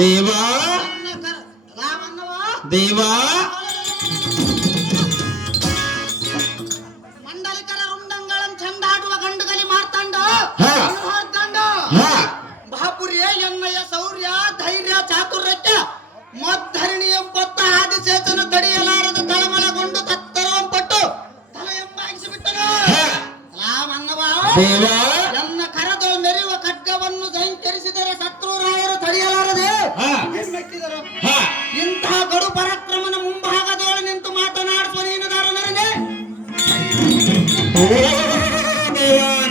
ದೇವಾ ದೇವಾ ಮಂಡಲಿಕರ ರುಂಡಂಗಳಂ ಚಂದಾಡುವ ಗಂಡುಗಲಿ ಮಾರ್ತಾಂಡ ಮಹಾಪುರಿಯ ಎನ್ನಯ ಶೌರ್ಯ ಧೈರ್ಯ ಚಾತುರ್ಯಕ್ಕೆ ಮದ್ದರಿಣಿಯ ಪೊತ್ತ ಆದಿಶೇಷನು ತಡೆಯಲಾರದ ತಳಮಳಗೊಂಡು ತತ್ತರಂ ಪಟ್ಟು ತಲೆಯಂಬಾಗಿಸಿಬಿಟ್ಟನು. ದೇವಾ ಎನ್ನ ಕರದು ಮೆರೆಯುವ ಖಡ್ಗವನ್ನು ಸಂಕರಿಸಿದರೆ ಶತ್ರುರಾಯರು ತಡೆಯಲಾರದೆ ಮೆಟ್ಟಿದರು. ಇಂತಹ ಕಡು ಪರಾಕ್ರಮನ ಮುಂಭಾಗದೊಳಗೆ ನಿಂತು ಮಾತನಾಡಿಸುವ ನೀನು ದಾರನರನೆ.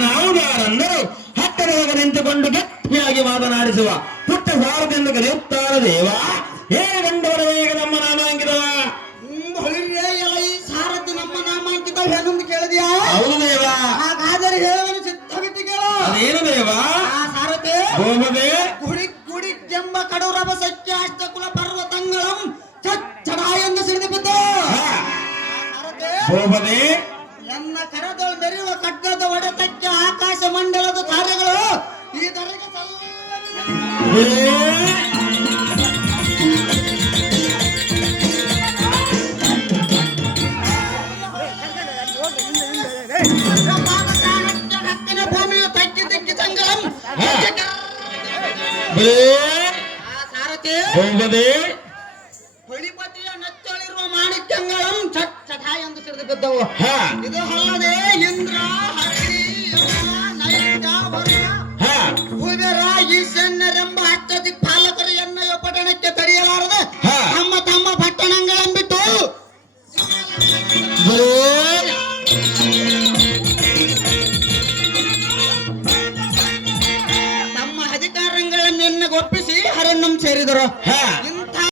ನಾವು ದಾರಂದರು ಹತ್ತಿರವಾಗ ನಿಂತುಕೊಂಡು ಗಟ್ಟಿಯಾಗಿ ಮಾತನಾಡಿಸುವ ಪುಟ್ಟ ಸಾರದಿಂದ ಕರೆಯುತ್ತಾರ ದೇವ. ಹೇಗೆ ಗಂಡವರ ವೇಗ ನಮ್ಮ ನಾಮಾಂಕಿತ ಈ ಸಾರಥಿ ನಮ್ಮ ನಾಮಾಂಕಿತ ಹೇಗೆಂದು ಕೇಳಿದ್ಯಾ? ಹೌದು ದೇವ. ಹಾಗಾದರೆ ಹೇಳುವನು ಸಿದ್ಧವಿಟ್ಟು ಕೇಳು. ಅದೇನು ದೇವ? ಆ ಸಾರಥಿ ಹೋಗದೆ ಗುಡಿ ಗುಡಿ ಕೆಂಬ ಕಡುರವ ಸತ್ಯ ಅಷ್ಟಕುಲ ಪರ್ವತಂಗಳಂ ಚಚ್ಚಡ ಎಂದು ಸಿಡಿದು ಬಿದ್ದು ಹೋಗದೆ ನನ್ನ ಕರದೊಳು ಮೆರೆಯುವ ಖಡ್ಗದ ಒಡೆತಕ್ಕೆ ಆಕಾಶ ಮಂಡಲದ ತಾರೆಗಳು ಈ ದರೆಗೆ ಹಕ್ಕಿನ ಭೂಮಿಯು ತಗ್ಗಿ ತಗ್ಗಿ ಸಂಗಲಂ ಸಾರಥಿ ಹೋಗದೆ ಬಳಿಪತಿಯ ನಚ್ಚಳಿರುವ ಮಾಣಿಕ್ಯಂಗಳಂ ಚಚ್ಚಟ ಎಂದು ಸಿಡಿದು ಬಿದ್ದವು. ಇದು ಅಲ್ಲದೆ ಇಂದ್ರ ಹರಿ ಯಮ ನೈತ್ಯ ವರುಣ ಕುಬೇರ ಈಶಾನ್ಯರೆಂಬ ಅಷ್ಟದಿ ಪಾಲಕರು ಎನ್ನಯ ಪಟ್ಟಣಕ್ಕೆ ತಡೆಯಲಾರದೆ ತಮ್ಮ ತಮ್ಮ ಪಟ್ಟಣಗಳಂಬಿಟ್ಟು ತಮ್ಮ ಅಧಿಕಾರಗಳನ್ನೆನ್ನ ಒಪ್ಪಿಸಿ ಅರಣ್ಯಂ ಸೇರಿದರು.